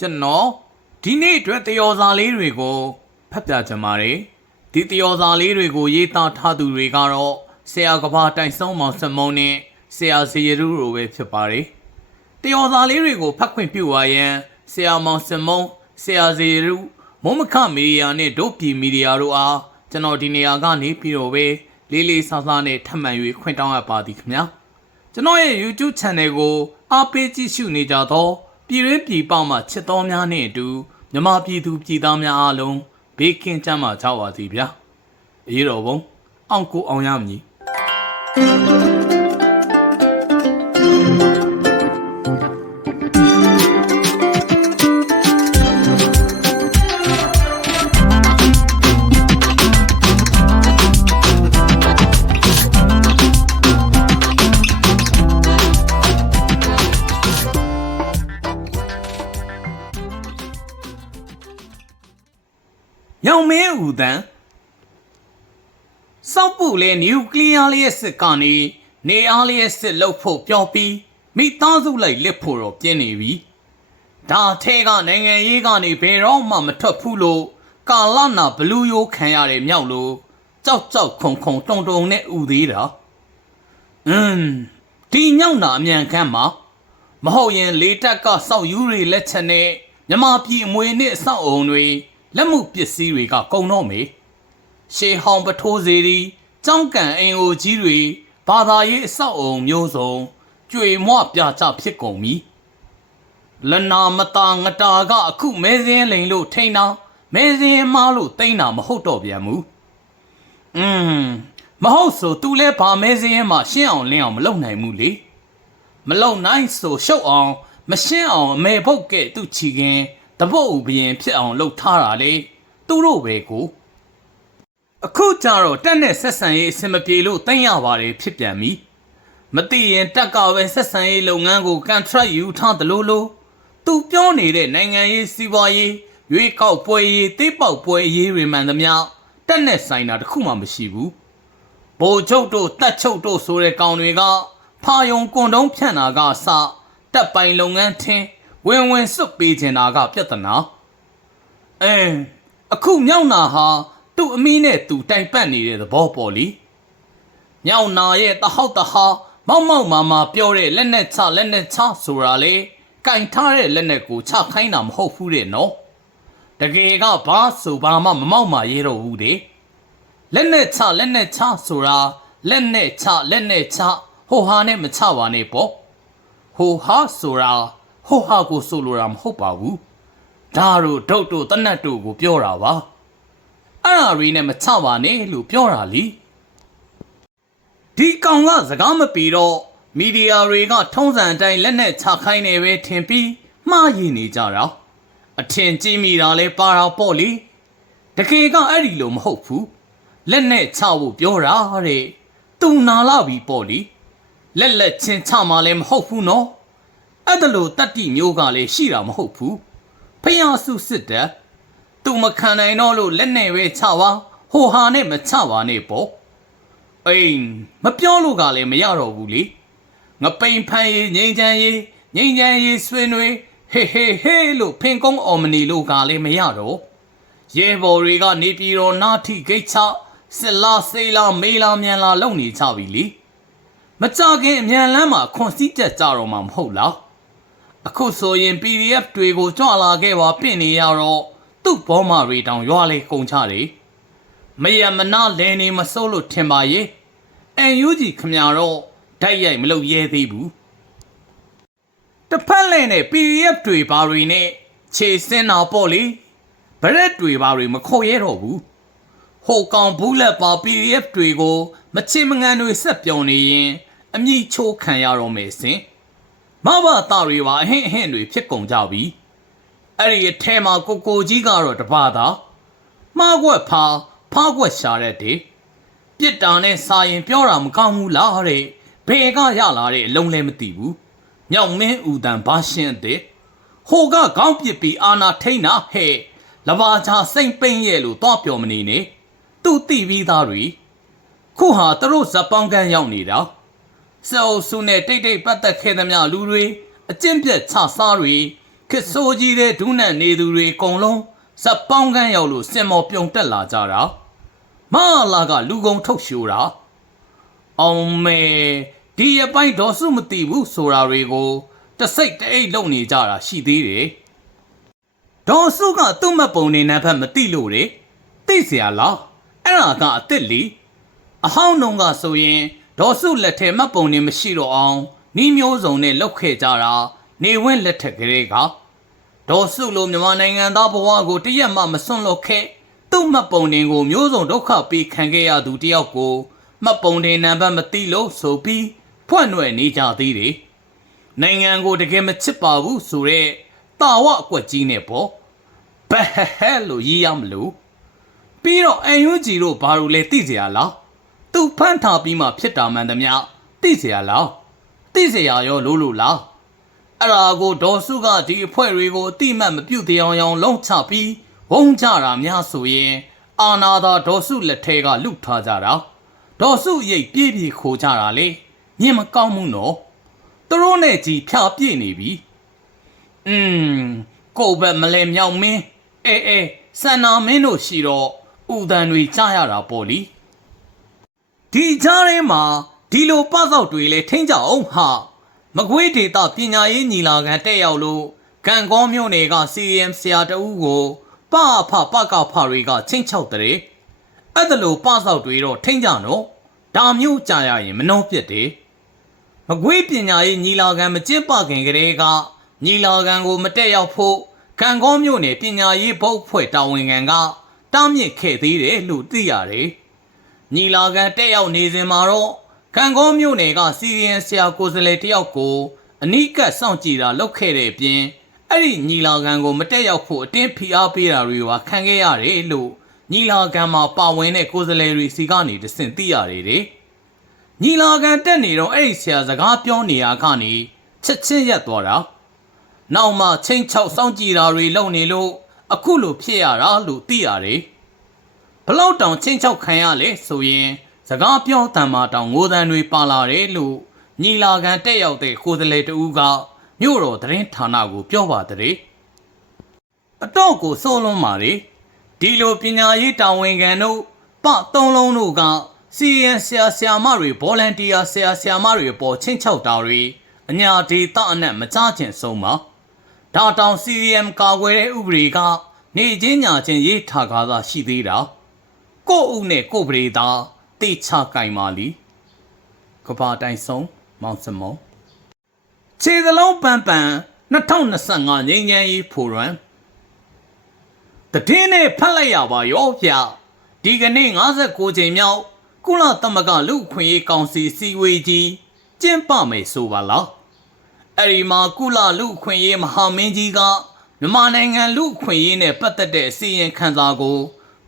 ကျွန်တော်ဒီနေ့အတွက်တယောစာလေးတွေကိုဖတ်ပြချင်ပါတယ်ဒီတယောစာလေးတွေကို ရေးသားထားသူတွေကတော့ဆရာကဘာတိုင်ဆုံးမောင်စမုံနဲ့ဆရာစီရူတို့ပဲဖြစ်ပါတယ်တယောစာလေးတွေကိုဖတ်ခွင့်ပြုပါရန်ဆရာမောင်စမုံဆရာစီရူမုံမခမီဒီယာနဲ့ဒုတ်ပြည်မီဒီယာတို့အားကျွန်တော်ဒီနေရာကနေပြီးတော့ပဲလေးလေးဆားဆားနဲ့ထပ်မံ၍ခွင့်တောင်းအပ်ပါသည်ခင်ဗျာကျွန်တော်ရဲ့ YouTube Channel ကိုအားပေးကြည့်ရှုနေကြသော ပြည်ရင်းပြည်ပမှချစ်တော်များနဲ့အတူမြမပြည်သူပြည်သားများအားလုံးဘေးကင်းကြမှာကြောက်ပါစီဗျာအရေးတော်ပုံအောင်ကိုအောင်ရမည် ရောင်မင်းဦးတန်းစောက်ပူလဲနျူကလ িয়ার လေးရဲ့စစ်ကနေနေအားလေးရဲ့စစ်လုပ်ဖို့ပြောပြီးမိသားစုလိုက်လစ်ဖို့တော့ပြင်းနေပြီဒါအထဲကနိုင်ငံရေးကနေဘယ်တော့မှမထွက်ဘူးလို့ကာလနာဘလူးယိုးခံရတဲ့မြောက်လို့ကြောက်ကြောက်ခုံခုံတုံတုံနဲ့ဥသေးတာอืมဒီညောက်နာအမြန်ခန့်မှာမဟုတ်ရင်လေတက်ကစောက်ယူတွေလက်ချက်နဲ့မြမပြည်အမွေနဲ့အဆောက်အုံတွေ လက်မှုပစ္စည်းတွေကကုန်တော့မေရှေးဟောင်းပထိုးစီရီကြောင်းကန်အင်အိုကြီးတွေဘာသာရေးအဆောက်အုံမျိုးစုံကြွေမွပြကြဖြစ်ကုန်ပြီလနာမတာငတာကအခုမဲစင်းလိန်လို့ထိန်းတာမဲစင်းမားလို့တိမ့်တာမဟုတ်တော့ပြန်ဘူးอืมမဟုတ်ဆို तू လဲဗာမဲစင်းမှာရှင်းအောင်လင်းအောင်မလုပ်နိုင်ဘူးလေ မလုံနိုင်ဆိုရှုပ်အောင်မရှင်းအောင်အမေဖုတ်ကဲ့သူ့ချီခင် တပုတ်ဘရင်ဖြစ်အောင်လှုပ်ထားတာလေသူတို့ပဲကိုအခုကြတော့တက်နဲ့ဆက်ဆံရေးအဆင်မပြေလို့တင်ရပါတယ်ဖြစ်ပြန်ပြီမသိရင်တက်ကပဲဆက်ဆံရေးလုပ်ငန်းကို contract ယူထားတယ်လို့လို့သူပြောနေတဲ့နိုင်ငံရေးစီးပွားရေးရွေးကောက်ပွဲရေးတိပေါက်ပွဲရေးတွေမှန်သမျှတက်နဲ့ဆိုင်တာတစ်ခုမှမရှိဘူးဘိုလ်ချုပ်တို့တက်ချုပ်တို့ဆိုတဲ့ကောင်တွေကဖာယုံကွန်တုံးဖြန့်တာကစတက်ပိုင်လုပ်ငန်းထင်း ဝင်ဝင်စွတ်ပေးချင်တာကပြဿနာအဲအခုမြောက်နာဟာသူ့အမီးနဲ့သူတိုင်ပတ်နေတဲ့သဘောပေါ်လीမြောက်နာရဲ့တဟောက်တဟာမောက်မောက်မာမာပြောတဲ့လက်နဲ့ချလက်နဲ့ချဆိုတာလေကင်ထားတဲ့လက်နဲ့ကိုချခိုင်းတာမဟုတ်ဘူးတဲ့နော်တကယ်ကဘာဆိုဘာမှမမောက်မာရဲတော့ဘူးတဲ့လက်နဲ့ချလက်နဲ့ချဆိုတာလက်နဲ့ချလက်နဲ့ချဟိုဟာနဲ့မချပါနဲ့ပေါ့ဟိုဟာဆိုတာ ဟိုဟာကိုဆိုလိုတာမဟုတ်ပါဘူးဒါတို့ဒုတ်တို့တနတ်တို့ကိုပြောတာပါအဲ့ဒါရီနဲ့မချပါနဲ့လို့ပြောတာလीဒီကောင်ကစကားမပီတော့မီဒီယာတွေက ထုံးစံအတိုင်းလက်နဲ့ချခိုင်းနေပဲထင်ပြီးမှားရည်နေကြတာအထင်ကြီးမိတာလဲပါတော့ပေါ့လေတကယ်ကအဲ့ဒီလိုမဟုတ်ဘူးလက်နဲ့ချဖို့ပြောတာတဲ့သူနာလာပြီပေါ့လေလက်လက်ချင်းချမှလည်းမဟုတ်ဘူးနော် အဲ့ဒါလို့တတ္တိမျိုးကလည်းရှိတာမဟုတ်ဘူးဖျားစုစစ်တဲ့သူမခံနိုင်တော့လို့လက်နဲ့ပဲချပါဟိုဟာနဲ့မချပါနဲ့ပေါ့အိမ်မပြောလို့ကလည်းမရတော့ဘူးလေငပိန်ဖန်ရေးငိမ့်ချမ်းရေးငိမ့်ချမ်းရေးဆွေးနွေးဟေဟေဟေလို့ဖင်ကုန်းအော်မနီလို့ကလည်းမရတော့ရဲဘော်တွေကနေပြည်တော်နာထိဂိတ်ချစစ်လာစေးလာမေးလာမြန်လာလုံနေကြပြီလေမကြခင်အမြန်လမ်းမှာခွန်စည်းတက်ကြတော့မှာမဟုတ်လား အခုဆိုရင် PDF တွေကိုကြွလာခဲ့ပါပြင်နေရတော့သူ့ဘောမတွေတောင်ရွာလေကုန်ချတယ်မယမနာလဲနေမစိုးလို့ထင်ပါရဲ့အန်ယူဂျီခမရတော့ဓာတ်ရိုက်မလုပ်ရဲသေးဘူးတစ်ဖက်လဲနဲ့ PDF တွေဘာတွေနဲ့ခြေစင်းတာပေါ့လေဗရက်တွေပါတွေမခေါ်ရဲတော့ဘူးဟိုကောင်ဘူးလက်ပါ PDF တွေကို မချင်မငန်တွေဆက်ပြောင်းနေရင် အမိချိုးခံရတော့မယ်စင် မဘာတာတွေပါအဟင့်အဟင့်တွေဖြစ်ကုန်ကြပြီအဲ့ဒီအထဲမှာကိုကိုကြီးကတော့တပါတာမှားကွက်ဖာဖားကွက်ရှာတဲ့တေပြစ်တာနဲ့စာရင်ပြောတာမကောင်းဘူးလားတဲ့ဘယ်ကရလာတဲ့အလုံးလဲမသိဘူးမြောက်မင်းဦးတန်ဘာရှင်းတဲ့ဟိုကခေါင်းပစ်ပြီးအာနာထိန်တာဟဲ့လဘာချာစိတ်ပိန်ရဲ့လို့တော့ပြောမနေနဲ့သူတိပြီးသားတွေခုဟာသူတို့ဇပောင်းကန်းရောက်နေတာ စေအုပ်စုနဲ့တိတ်တိတ်ပတ်သက်ခဲ့သမျှလူတွေအကျင့်ပြတ်ချစားတွေ ခစ်ဆိုးကြီးတဲ့ဒုနတ်နေသူတွေအကုန်လုံးဇက်ပေါင်းကန်းရောက်လို့စင်မော်ပြုံတက်လာကြတာမလာကလူကုန်ထုတ်ရှိုးတာအောင်မေဒီအပိုင်းဒေါ်စုမသိဘူးဆိုတာတွေကိုတစိတ်တအိတ်လုံနေကြတာရှိသေးတယ်ဒေါ်စုကသူ့မတ်ပုံနေနံဖက်မသိလို့လေသိเสียလားအဲ့ဒါကအစ်စ်လီအဟောင်းနှုံကဆိုရင် ဒေါ်စုလက်ထဲမှတ်ပုံနေမရှိတော့အောင်နှီးမျိုးစုံနဲ့လောက်ခဲ့ကြတာနေဝင်းလက်ထက်ကလေးကဒေါ်စုလိုမြန်မာနိုင်ငံသားဘဝကိုတရက်မှမစွန့်လွတ်ခဲ့သူ့မှတ်ပုံတင်ကိုမျိုးစုံဒုက္ခပေးခံခဲ့ရသူတယောက်ကိုမှတ်ပုံတင်နံပါတ်မသိလို့ဆိုပြီးဖွင့်ွယ်နေကြသေးတယ်နိုင်ငံကိုတကယ်မချစ်ပါဘူးဆိုတော့တာဝအကွက်ကြီးနဲ့ပေါ့ဘဟဟဲလို့ရေးရမလို့ပြီးတော့အန်ယူဂျီတို့ဘာလို့လဲသိကြရလား သူဖမ်းထားပြီးမှဖြစ်တာမှန်သမျှသိကြရလားသိကြရရောလို့လို့လားအဲ့ဒါကိုဒေါ်စုကဒီအဖွဲ့တွေကိုအတိမတ်မပြုတ်တရားအောင်လုံးချပြီးဝုန်းကြတာများဆိုရင် အာနာသာဒေါ်စုလက်ထဲကလုထားကြတာဒေါ်စုရိတ်ပြေးပြေးခိုကြတာလေမြင်မကောင်းဘူးနော်သူတို့နဲ့ကြီးဖြာပြည့်နေပြီอืมကိုယ်ပဲမလဲမြောင်မင်းအေးအေးစန္နာမင်းတို့ရှိတော့ဥဒန်တွေကြားရတာပေါ့လी ဒီကြားထဲမှာဒီလိုပစောက်တွေလဲထိမ့်ကြအောင်ဟာမကွေးဒေတာပညာရေးညီလာခံတက်ရောက်လို့ကံကောမြို့နယ်က CM ဆရာတဦးကိုပအဖပကဖတွေကချင်းချောက်တဲ့အဲ့ဒါလိုပစောက်တွေတော့ထိမ့်ကြနော်ဒါမျိုးကြာရရင်မနှောပြက်တယ်မကွေးပညာရေးညီလာခံမကျင်းပခင်ကတည်းကညီလာခံကိုမတက်ရောက်ဖို့ကံကောမြို့နယ်ပညာရေးဘုတ်ဖွဲ့တာဝန်ခံကတားမြစ်ခဲ့သေးတယ်လို့သိရတယ်။ ညီလာခံတက်ရောက်နေစဉ်မှာတော့ကံကောမြို့နယ်ကစီရီယန်ဆရာကိုယ်စားလှယ်တယောက်ကိုအနီးကပ်စောင့်ကြည့်တာလုပ်ခဲ့တဲ့အပြင်အဲ့ဒီညီလာခံကိုမတက်ရောက်ဖို့အတင်းဖိအားပေးတာတွေပါခံခဲ့ရတယ်လို့ညီလာခံမှာပါဝင်တဲ့ကိုယ်စားလှယ်တွေစီကနေတဆင့်သိရတယ်တဲ့။ညီလာခံတက်နေတော့အဲ့ဒီဆရာစကားပြောနေရကနေချက်ချင်းရက်သွားတာ။နောက်မှချင်းချောက်စောင့်ကြည့်တာတွေလုပ်နေလို့အခုလိုဖြစ်ရတာလို့သိရတယ်။ဘ လောက်တောင်ချင်းချောက်ခံရလဲဆိုရင်စကားပြောတံမာတောင်ငိုတန်တွေပါလာတယ်လို့ညီလာခံတက်ရောက်တဲ့ကိုယ်စားလှယ်တဦးကမြို့တော်သတင်းဌာနကိုပြောပါတဲ့အတော့ကိုစိုးလွန်ပါလေဒီလိုပညာရေးတာဝန်ခံတို့ပသုံးလုံးတို့ကစီယန်ဆရာဆရာမတွေဗော်လန်တီယာဆရာဆရာမတွေပေါ်ချင်းချောက်တာတွေအညာဒေတာအနက်မကြချင်ဆုံးပါဒါတောင် CRM ကာကွယ်တဲ့ဥပဒေကနေချင်းညာချင်းရေးထားကားသာရှိသေးတာ ကို့ဥနဲ့ကို့ပရိသာတေချကင်မာလီကဘာတိုင်ဆုံးမောင်စမုံခြေစလုံးပန်ပန်2025ငိမ့်ငန်းရေးဖိုရမ်တည်င်းနဲ့ဖတ်လိုက်ရပါရောဗျဒီကနေ့59ချိန်မြောက်ကုလသမဂ္ဂလူ့အခွင့်အရေးကောင်စီစီဝေးကြီးကျင်းပမယ်ဆိုပါလားအဲ့ဒီမှာကုလလူအခွင့်အရေးမဟာမင်းကြီးကမြန်မာနိုင်ငံလူအခွင့်အရေးနဲ့ပတ်သက်တဲ့အစီရင်ခံစာကို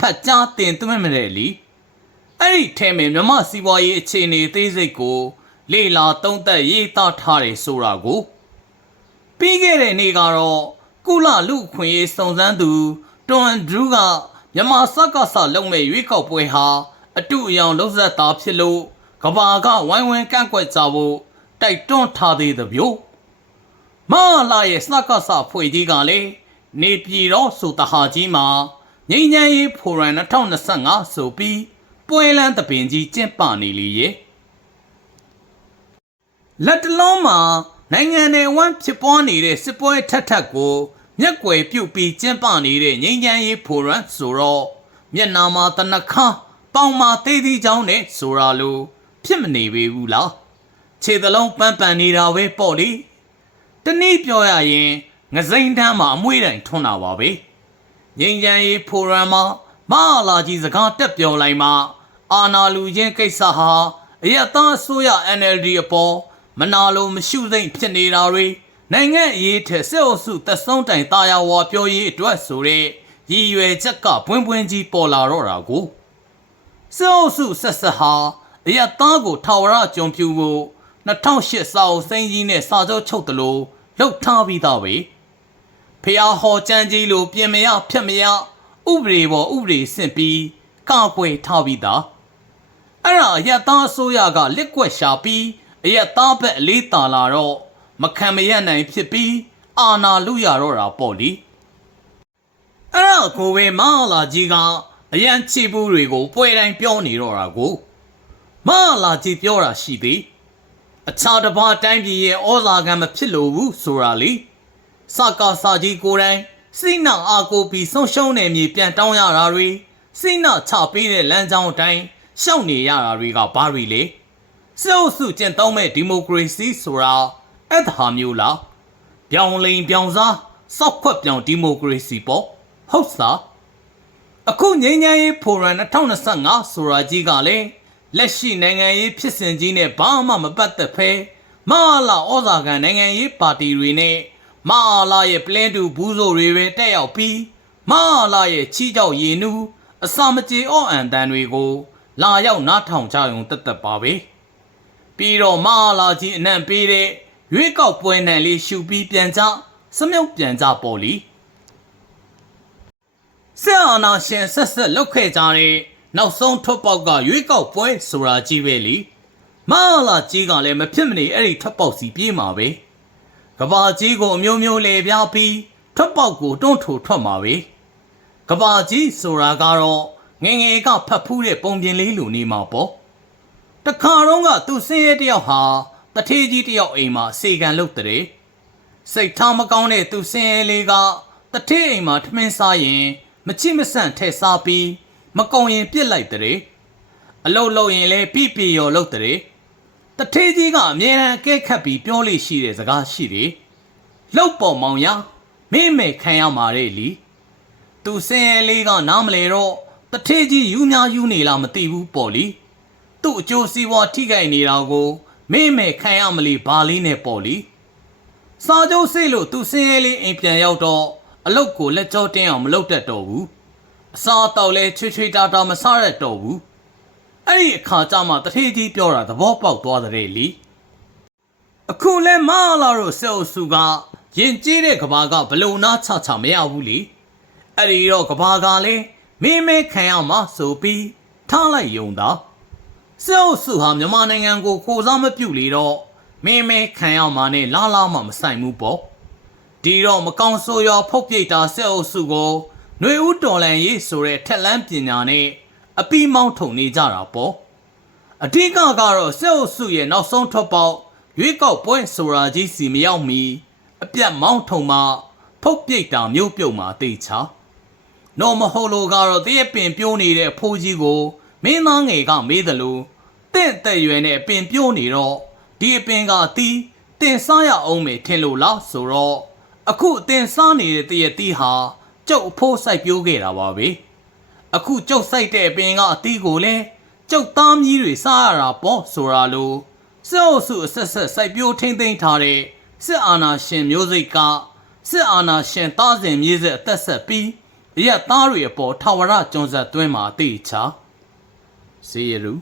ဖတ်ကြားတင်သွင်းမတယ်လीအဲ့ဒီထဲမှာမြန်မာစီးပွားရေးအခြေအနေအသေးစိတ်ကို လေလာသုံးသပ်ရေးသားထားတယ်ဆိုတာကိုပြီးခဲ့တဲ့နေ့ကတော့ကုလလူအခွင့်အရေးစုံစမ်းသူတွန်ဒရူးကမြန်မာစက္ကစလုံမဲ့ရွေးကောက်ပွဲဟာအတူအယောင်လုံးဆက်သားဖြစ်လို့ကဘာကဝိုင်းဝန်းကန့်ကွက်ကြဖို့တိုက်တွန်းထားသေးသဖြင့်မလာရဲ့စကစဖွဲ့ကြီးကလည်းနေပြည်တော်ဆိုတဟာကြီးမှာ ငိမ့်ညမ်းရေးဖိုရမ်2025ဆိုပြီးပွဲလန်းတပင်ကြီးကျင့်ပနေလေရဲ့လက်တလုံးမှာနိုင်ငံနယ်ဝမ်းဖြစ်ပွားနေတဲ့စစ်ပွဲထက်ထက်ကိုမျက်ွယ်ပြုတ်ပြီးကျင့်ပနေတဲ့ငိမ့်ညမ်းရေးဖိုရမ်ဆိုတော့မျက်နာမှာတနခါပေါင်မာသေးသေးချောင်းနဲ့ဆိုတာလို့ဖြစ်မနေပေဘူးလားခြေသလုံးပန်းပန်နေတာပဲပေါ့လေတနည်းပြောရရင်ငစိမ့်တန်းမှာအမွှေးတိုင်ထွန်းတာပါပဲ ငိမ့်ချမ်းရေးဖိုရမ်မှာမဟာလာကြီးစကားတက်ပြောလိုက်မှအာနာလူချင်းကိစ္စဟာအရသားအစိုးရ NLD အပေါ်မနာလိုမရှုသိမ့်ဖြစ်နေတာတွေနိုင်ငံအရေးထက်စစ်အုပ်စုသက်ဆုံးတိုင်တာယာဝါပြောရေးအတွက်ဆိုတဲ့ရည်ရွယ်ချက်ကပွင့်ပွင့်ကြီးပေါ်လာတော့တာကိုစစ်အုပ်စုဆက်ဆက်ဟာအရသားကိုထာဝရကြုံပြူဖို့2008စာအုပ်စိမ်းကြီးနဲ့စာချုပ်ချုပ်တယ်လို့လှုပ်ထားပြီးသားပဲ ဖះဟောကြမ်းကြီးလို့ပြင်မရဖြတ်မရဥပဒေပေါ်ဥပဒေဆင့်ပြီးကာကွယ်ထားပြီးသားအဲ့ဒါအရသားအစိုးရကလက်ကွက်ရှာပြီးအရသားဘက်အလေးတာလာတော့မခံမရနိုင်ဖြစ်ပြီးအာနာလူရတော့တာပေါ့လေအဲ့ဒါကိုပဲမဟာလာကြီးကအရန်ချီဘူးတွေကိုပွဲတိုင်းပြောနေတော့တာကိုမဟာလာကြီးပြောတာရှိသေးအခြားတစ်ပါးတိုင်းပြည်ရဲ့ဩဇာကံမဖြစ်လို့ဘူးဆိုတာလေ စကားစာကြီးကိုယ်တိုင်စိတ်နှအာကိုပြီးဆုံးရှုံးနေမြေပြန်တောင်းရတာတွေစိတ်နှချပေးတဲ့လမ်းကြောင်းအတိုင်းရှောက်နေရတာတွေကဘာတွေလဲစေအုပ်စုကျင့်သုံးမဲ့ဒီမိုကရေစီဆိုတာအဲ့ဒါမျိုးလားပြောင်းလိန်ပြောင်းစားစောက်ခွက်ပြောင်းဒီမိုကရေစီပေါ့ဟုတ်စားအခုငြိမ်းချမ်းရေးဖိုရမ်2025ဆိုတာကြီးကလည်းလက်ရှိနိုင်ငံရေးဖြစ်စဉ်ကြီးနဲ့ဘာမှမပတ်သက်ဖဲမဟာလာဩဇာခံနိုင်ငံရေးပါတီတွေနဲ့ မဟာလာရဲ့ပလင်းတူဘူးဆိုတွေပဲတက်ရောက်ပြီးမဟာလာရဲ့ချီးကြောက်ရည်နူးအစာမကြေအော့အန်တန်တွေကို လာရောက်နားထောင်ကြရုံတက်တက်ပါပဲပြီးတော့မဟာလာကြီးအနံ့ပေးတဲ့ရွေးကောက်ပွဲနံလေးရှူပြီးပြန်ကြစမြုပ်ပြန်ကြပေါ်လီဆရာနာရှင်ဆက်ဆက်လောက်ခဲ့ကြတဲ့နောက်ဆုံးထွက်ပေါက်ကရွေးကောက်ပွဲဆိုတာကြီးပဲလीမဟာလာကြီးကလည်းမဖြစ်မနေအဲ့ဒီထွက်ပေါက်စီပြေးမှာပဲ ကဘာကြီးကိုအမျိုးမျိုးလေပြားပြီးထွက်ပေါက်ကိုတွန်းထိုထွက်မှာပဲကဘာကြီးဆိုတာကတော့ငယ်ငယ်ကဖတ်ဖူးတဲ့ပုံပြင်လေးလိုနေမှာပေါ့တခါတော့ကသူဆင်းရဲတယောက်ဟာတထေးကြီးတယောက်အိမ်မှာစေကံလုပ်တဲ့စိတ်ထားမကောင်းတဲ့သူဆင်းရဲလေးကတထေးအိမ်မှာထမင်းစားရင် မချစ်မဆန့်ထဲစားပြီးမကုံရင်ပြစ်လိုက်တဲ့အလုတ်လုတ်ရင်လည်းပြပြရောလုပ်တဲ့ တထေးကြီးကအမြဲတမ်းအကဲခတ်ပြီးပြောလို့ရှိတဲ့စကားရှိတယ်လောက်ပေါ်မောင်ရမင်းမဲခံရမှာတဲ့လीသူဆင်းရဲလေးကနားမလဲတော့တထေးကြီးယူများယူနေလားမသိဘူးပေါ့လीသူ့အကျိုးစီးပွားထိခိုက်နေတာကိုမင်းမဲခံရမလီဘာလေးနဲ့ပေါ့လीစာကြိုးစိတ်လို့သူစင်းရဲလေးအိမ်ပြန်ရောက်တော့အလုတ်ကိုလက်ကြောတင်းအောင်မလုပ်တတ်တော့ဘူးအစာတော့လဲချွေချွေတာတာမစားရတော့ဘူး အဲ့ဒီအခါကျမှတထေးကြီးပြောတာသဘောပေါက်သွားတဲ့လीအခုလဲမလာတို့စေအုပ်စုကရင်ကျေးတဲ့ကဘာကဘလုံနာချချမရဘူးလေအဲ့ဒီတော့ကဘာကလည်းမင်းမဲခံရမှာဆိုပြီးထားလိုက်ယုံတာစေအုပ်စုဟာမြန်မာနိုင်ငံကိုခိုစားမပြုတ်လေတော့မင်းမဲခံရမှာနဲ့လာလာမှမဆိုင်ဘူးပေါ့ဒီတော့မကောင်းဆိုးရောဖုတ်ပြိတ်တာစေအုပ်စုကိုຫນွေဦးတော်လန်ရေးဆိုတဲ့ထက်လန်းပညာနဲ့ အပီးမောင်းထုံနေကြတာပေါ့အဓိကကတော့စေအုပ်စုရဲ့နောက်ဆုံးထွက်ပေါက်ရွေးကောက်ပွဲဆိုတာကြီးစီမရောက်မီအပြတ်မောင်းထုံမှဖုတ်ပြိတ်တာမျိုးပြုတ်မှာတေချာနော်မဟုတ်လို့ကတော့တရက်ပင်ပြိုးနေတဲ့အဖိုးကြီးကိုမင်းသားငယ်ကမေးတယ်လို့တင့်တဲ့ရွယ်နဲ့အပင်ပြိုးနေတော့ဒီအပင်ကတီးတင်စားရအောင်မေထင်လို့လားဆိုတော့အခုတင်စားနေတဲ့တရက်တီးဟာကျုပ်အဖိုးစိုက်ပြိုးခဲ့တာပါပဲ အခုကျုပ်စိုက်တဲ့အပင်ကအတီးကိုလည်းကျုပ်သားမြီးတွေစားရတာပေါ့ဆိုတာလို့စစ်အုပ်စုအဆက်ဆက်စိုက်ပြိုးထိမ့်သိမ်းထားတဲ့စစ်အာဏာရှင်မျိုးစိတ်ကစစ်အာဏာရှင်သားစဉ်မြေးဆက်အသက်ဆက်ပြီးရက်သားတွေအပေါ်ထာဝရကျွန်းဆက်သွင်းမှာအသေးချာစေရူ